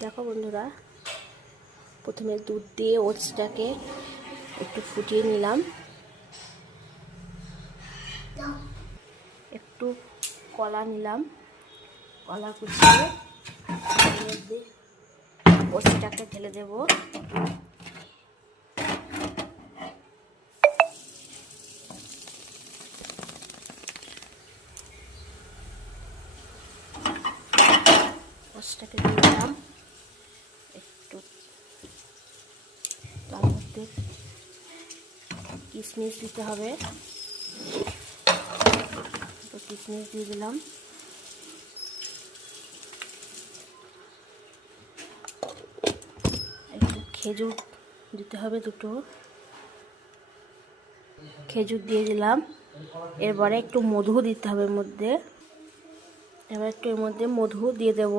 দেখো বন্ধুরা, প্রথমে দুধ দিয়ে ওটসটাকে একটু ফুটিয়ে নিলাম। একটু কলা নিলাম, কলা কুচিয়ে মধ্যে ওটসটাকে ঢেলে দেব। ওটসটাকে দিয়ে দিলাম। একটু তার মধ্যে কিশমিশ দিতে হবে, তো কিশমিশ দিয়ে দিলাম। একটু খেজুর দিতে হবে, দুটো খেজুর দিয়ে দিলাম। এরপরে একটু মধু দিতে হবে এর মধ্যে। এবার একটু এর মধ্যে মধু দিয়ে দেব।